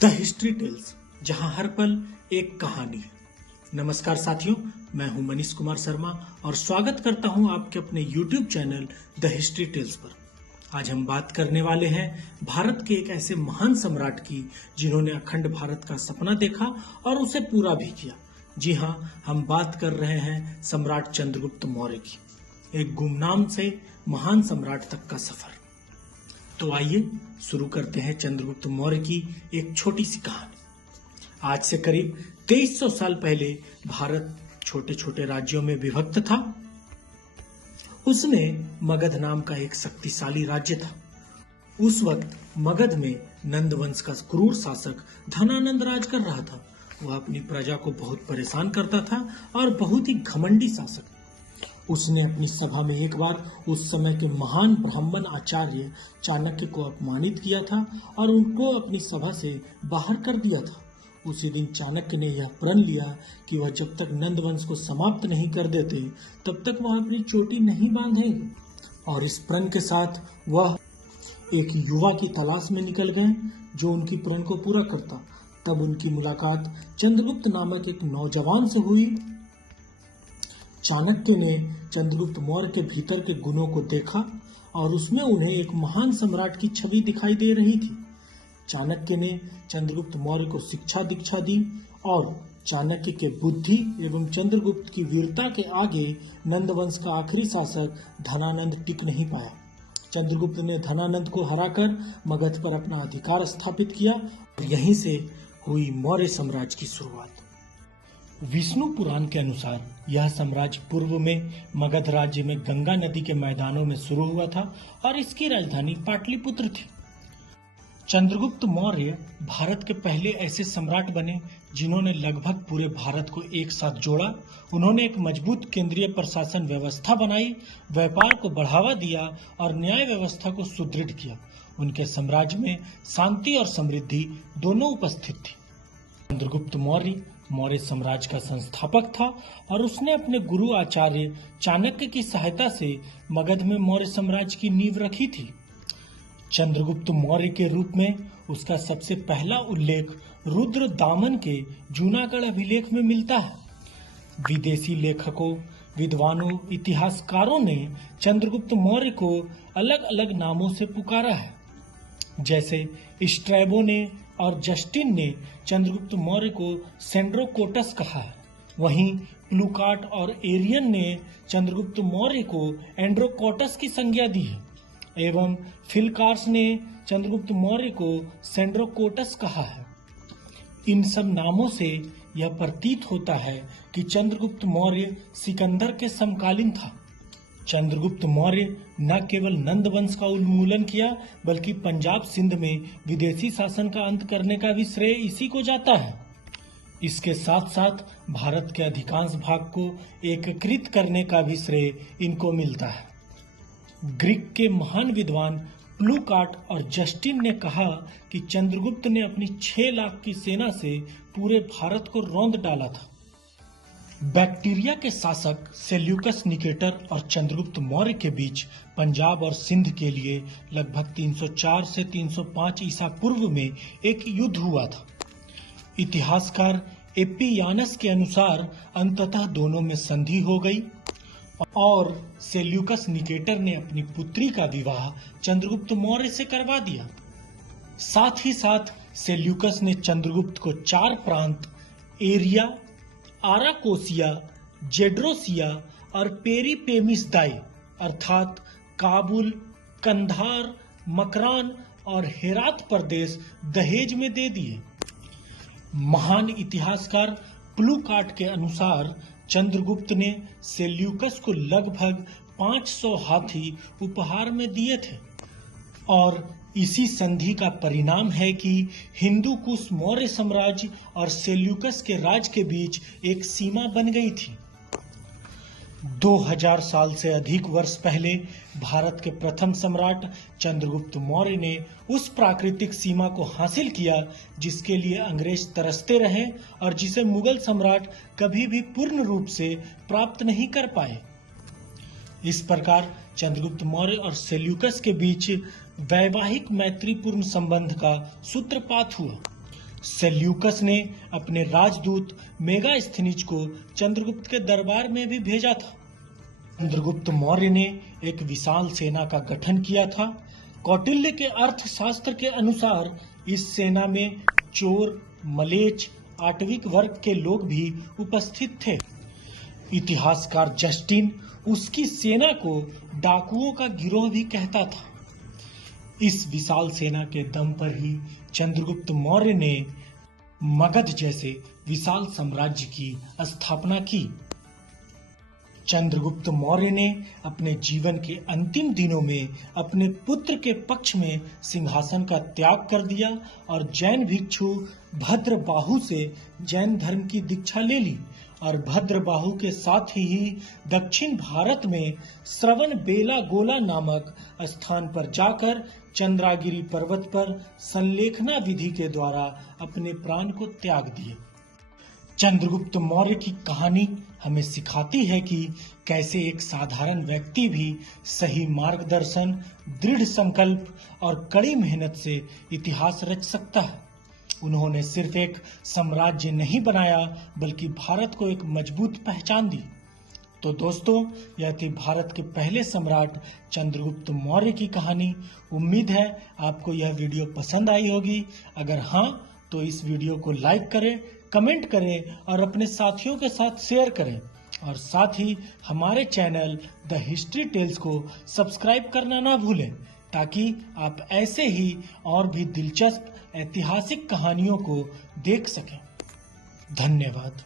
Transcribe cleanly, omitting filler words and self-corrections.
The history tales, जहां हर पल एक कहानी है। नमस्कार साथियों, मैं हूं मनीष कुमार शर्मा और स्वागत करता हूं आपके अपने YouTube channel the history tales पर। आज हम बात करने वाले हैं भारत के एक ऐसे महान सम्राट की जिन्होंने अखंड भारत का सपना देखा और उसे पूरा भी किया। जी हां, हम बात कर रहे हैं सम्राट चंद्रगुप्त मौर्य की, एक गुमनाम से महान सम्राट तक का सफर। तो आइए शुरू करते हैं चंद्रगुप्त मौर्य की एक छोटी सी कहानी। आज से करीब 2300 साल पहले भारत छोटे छोटे राज्यों में विभक्त था। उसमें मगध नाम का एक शक्तिशाली राज्य था। उस वक्त मगध में नंद वंश का क्रूर शासक धनानंद राज कर रहा था। वह अपनी प्रजा को बहुत परेशान करता था और बहुत ही घमंडी शासक। उसने अपनी सभा में एक बार उस समय के महान ब्राह्मण आचार्य चाणक्य को अपमानित किया था और उनको अपनी सभा से बाहर कर दिया था। उसी दिन चाणक्य ने यह प्रण लिया कि वह जब तक नंद वंश को समाप्त नहीं कर देते तब तक वह अपनी चोटी नहीं बांधेंगे। और इस प्रण के साथ वह एक युवा की तलाश में निकल गए जो उनकी प्रण को पूरा करता। तब उनकी मुलाकात चंद्रगुप्त नामक एक नौजवान से हुई। चाणक्य ने चंद्रगुप्त मौर्य के भीतर के गुणों को देखा और उसमें उन्हें एक महान सम्राट की छवि दिखाई दे रही थी। चाणक्य ने चंद्रगुप्त मौर्य को शिक्षा दीक्षा दी और चाणक्य के बुद्धि एवं चंद्रगुप्त की वीरता के आगे नंदवंश का आखिरी शासक धनानंद टिक नहीं पाया। चंद्रगुप्त ने धनानंद को हराकर मगध पर अपना अधिकार स्थापित किया और यहीं से हुई मौर्य साम्राज्य की शुरुआत। विष्णु पुराण के अनुसार यह साम्राज्य पूर्व में मगध राज्य में गंगा नदी के मैदानों में शुरू हुआ था और इसकी राजधानी पाटलिपुत्र थी। चंद्रगुप्त मौर्य भारत के पहले ऐसे सम्राट बने जिन्होंने लगभग पूरे भारत को एक साथ जोड़ा। उन्होंने एक मजबूत केंद्रीय प्रशासन व्यवस्था बनाई, व्यापार को बढ़ावा दिया और न्याय व्यवस्था को सुदृढ़ किया। उनके साम्राज्य में शांति और समृद्धि दोनों उपस्थित थी। चंद्रगुप्त मौर्य साम्राज्य का संस्थापक था और उसने अपने गुरु आचार्य चाणक्य की सहायता से मगध में मौर्य साम्राज्य की नींव रखी थी। चंद्रगुप्त मौर्य के रूप में उसका सबसे पहला उल्लेख रुद्र दामन के जूनागढ़ अभिलेख में मिलता है। विदेशी लेखकों, विद्वानों, इतिहासकारों ने चंद्रगुप्त मौर्य को अलग अलग नामों से पुकारा है। जैसे स्ट्रैबो ने और जस्टिन ने चंद्रगुप्त मौर्य को सेंड्रोकोटस कहा है। वहीं प्लूकार्ट और एरियन ने चंद्रगुप्त मौर्य को एंड्रोकोटस की संज्ञा दी है एवं फिलकार्स ने चंद्रगुप्त मौर्य को सेंड्रोकोटस कहा है। इन सब नामों से यह प्रतीत होता है कि चंद्रगुप्त मौर्य सिकंदर के समकालीन था। चंद्रगुप्त मौर्य न केवल नंद वंश का उन्मूलन किया बल्कि पंजाब सिंध में विदेशी शासन का अंत करने का भी श्रेय इसी को जाता है। इसके साथ साथ भारत के अधिकांश भाग को एकीकृत करने का भी श्रेय इनको मिलता है। ग्रीक के महान विद्वान प्लूकार्ट और जस्टिन ने कहा कि चंद्रगुप्त ने अपनी 6 लाख की सेना से पूरे भारत को रौंद डाला था। बैक्टीरिया के शासक सेल्यूकस निकेटर और चंद्रगुप्त मौर्य के बीच पंजाब और सिंध के लिए लगभग 304 से 305 ईसा पूर्व में एक युद्ध हुआ था। इतिहासकार एपियानस के अनुसार अंततः दोनों में संधि हो गई और सेल्यूकस निकेटर ने अपनी पुत्री का विवाह चंद्रगुप्त मौर्य से करवा दिया। साथ ही साथ सेल्यूकस ने चंद्रगुप्त को 4 प्रांत एरिया, आराकोसिया, जेड्रोसिया और पेरिपेमिसदाई अर्थात काबुल, कंधार, मकरान और हेरात प्रदेश दहेज में दे दिए। महान इतिहासकार प्लूकार्ट के अनुसार चंद्रगुप्त ने सेल्यूकस को लगभग 500 हाथी उपहार में दिए थे और इसी संधि का परिणाम है कि हिंदू कुश मौर्य साम्राज्य और सेल्यूकस के राज के बीच एक सीमा बन गई थी। 2000 साल से अधिक वर्ष पहले भारत के प्रथम सम्राट चंद्रगुप्त मौर्य ने उस प्राकृतिक सीमा को हासिल किया जिसके लिए अंग्रेज तरसते रहे और जिसे मुगल सम्राट कभी भी पूर्ण रूप से प्राप्त नहीं कर पाए। इस प्रकार चंद्रगुप्त मौर्य और सेल्यूकस के बीच वैवाहिक मैत्रीपूर्ण संबंध का सूत्रपात हुआ। सेल्यूकस ने अपने राजदूत मेगास्थनीज को चंद्रगुप्त के दरबार में भी भेजा था। चंद्रगुप्त मौर्य ने एक विशाल सेना का गठन किया था। कौटिल्य के अर्थशास्त्र के अनुसार इस सेना में चोर, मलेच्छ, आटविक वर्ग के लोग भी उपस्थित थे। इतिहासकार जस्टिन उसकी सेना को डाकुओं का गिरोह भी कहता था। इस विशाल सेना के दम पर ही चंद्रगुप्त मौर्य ने मगध जैसे विशाल साम्राज्य की स्थापना की। चंद्रगुप्त मौर्य ने अपने जीवन के अंतिम दिनों में अपने पुत्र के पक्ष में सिंहासन का त्याग कर दिया और जैन भिक्षु भद्रबाहु से जैन धर्म की दीक्षा ले ली और भद्रबाहु के साथ ही दक्षिण भारत में श्रवण बेलागोला नामक स्थान पर जाकर चंद्रागिरी पर्वत पर संलेखना विधि के द्वारा अपने प्राण को त्याग दिए। चंद्रगुप्त मौर्य की कहानी हमें सिखाती है कि कैसे एक साधारण व्यक्ति भी सही मार्गदर्शन, दृढ़ संकल्प और कड़ी मेहनत से इतिहास रच सकता है। उन्होंने सिर्फ एक साम्राज्य नहीं बनाया बल्कि भारत को एक मजबूत पहचान दी। तो दोस्तों, यह थी भारत के पहले सम्राट चंद्रगुप्त मौर्य की कहानी। उम्मीद है आपको यह वीडियो पसंद आई होगी। अगर हाँ, तो इस वीडियो को लाइक करें, कमेंट करें और अपने साथियों के साथ शेयर करें और साथ ही हमारे चैनल द हिस्ट्री टेल्स को सब्सक्राइब करना ना भूलें ताकि आप ऐसे ही और भी दिलचस्प ऐतिहासिक कहानियों को देख सकें। धन्यवाद।